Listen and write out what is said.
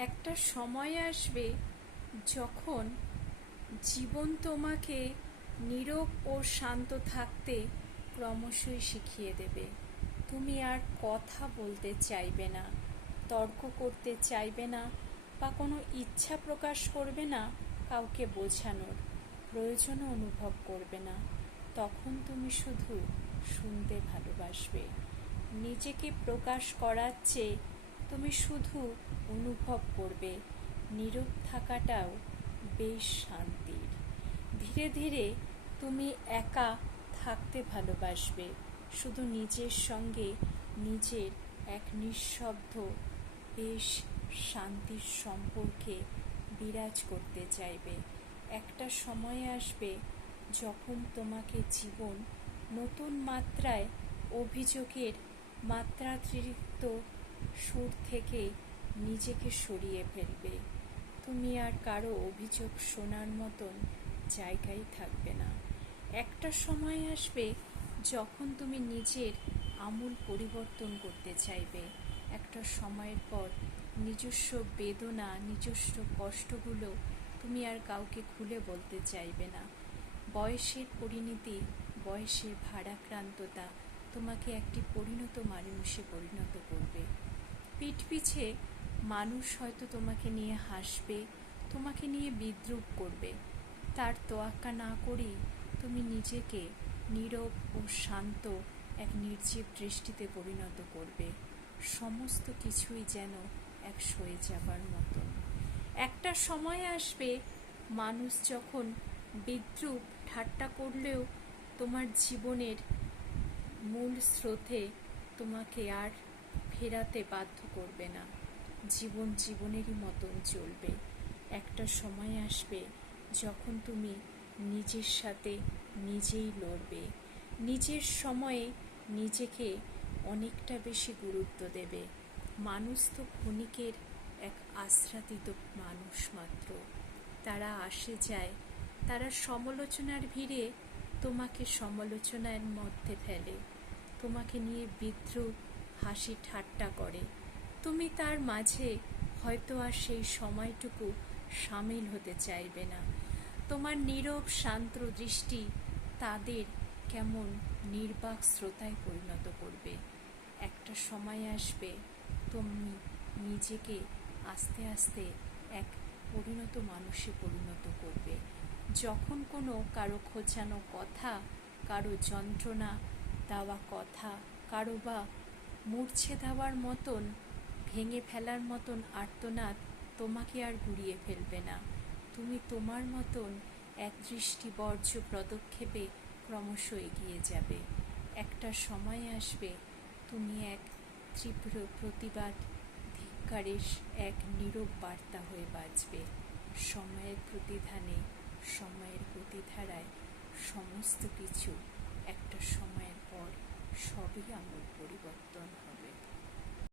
একটা সময় আসবে যখন জীবন তোমাকে নীরব ও শান্ত থাকতে ক্রমশই শিখিয়ে দেবে। তুমি আর কথা বলতে চাইবে না, তর্ক করতে চাইবে না, বা কোনো ইচ্ছা প্রকাশ করবে না কাউকে বোঝানোর প্রয়োজনও অনুভব করবে না। তখন তুমি শুধু শুনতে ভালোবাসবে। নিজেকে প্রকাশ করার চেয়ে তুমি শুধু অনুভব করবে। নীরব থাকাটাও বেশ শান্তির। ধীরে ধীরে তুমি একা থাকতে ভালোবাসবে, শুধু নিজের সঙ্গে নিজের এক নিঃশব্দ বেশ শান্তির সম্পর্কে বিরাজ করতে চাইবে। একটা সময় আসবে যখন তোমাকে জীবন নতুন মাত্রায় অভিযোগের মাত্রাতিরিক্ত সুর থেকে নিজেকে সরিয়ে ফেলবে। তুমি আর কারো অভিযোগ শোনার মতন জায়গায় থাকবে না। একটা সময় আসবে যখন তুমি নিজের আমূল পরিবর্তন করতে চাইবে। একটা সময়ের পর নিজস্ব বেদনা, নিজস্ব কষ্টগুলো তুমি আর কাউকে খুলে বলতে চাইবে না। বয়সের পরিণতি, বয়সের ভারাক্রান্ততা তোমাকে একটি পরিণত মানুষে পরিণত করবে। পিঠ পিছে মানুষ হয়তো তোমাকে নিয়ে হাসবে, তোমাকে নিয়ে বিদ্রূপ করবে। তার তোয়াক্কা না করেই তুমি নিজেকে নীরব ও শান্ত এক নির্জীব দৃষ্টিতে পরিণত করবে। সমস্ত কিছুই যেন এক সয়ে যাবার মতন। একটা সময় আসবে মানুষ যখন বিদ্রূপ ঠাট্টা করলেও তোমার জীবনের মূল স্রোতে তোমাকে আর ফেরাতে বাধ্য করবে না। জীবন জীবনেরই মতন চলবে। একটা সময় আসবে যখন তুমি নিজের সাথে নিজেই লড়বে। নিজের সময়ে নিজেকে অনেকটা বেশি গুরুত্ব দেবে। মানুষ তো ক্ষণিকের এক আশ্রাদিত মানুষ মাত্র। তারা আসে যায়, তারা সমালোচনার ভিড়ে তোমাকে সমালোচনার মধ্যে ফেলে, তোমাকে নিয়ে বিদ্রূপ হাসি ঠাট্টা করে। তুমি তার মাঝে হয়তো আর সেই সময়টুকু সামিল হতে চাইবে না। তোমার নীরব শান্ত দৃষ্টি তাদের কেমন নির্বাক শ্রোতায় পরিণত করবে। একটা সময় আসবে তুমি নিজেকে আস্তে আস্তে এক পরিণত মানুষে পরিণত করবে। যখন কোনো কারো খোঁচানো কথা, কারো যন্ত্রণা দেওয়া কথা, কারো বা মূর্ছে দেওয়ার মতন, ভেঙে ফেলার মতন আর্তনাদ তোমাকে আর গুড়িয়ে ফেলবে না। তুমি তোমার মতন এক দৃষ্টিবর্জ্য পদক্ষেপে ক্রমশ এগিয়ে যাবে। একটা সময় আসবে তুমি এক তীব্র প্রতিবাদ, ধিক্কারের এক নীরব বার্তা হয়ে বাঁচবে। সময়ের প্রতিধানে, সময়ের গতিধারায় সমস্ত কিছু একটা সময়ের পর সবই আমূল পরিবর্তন হবে।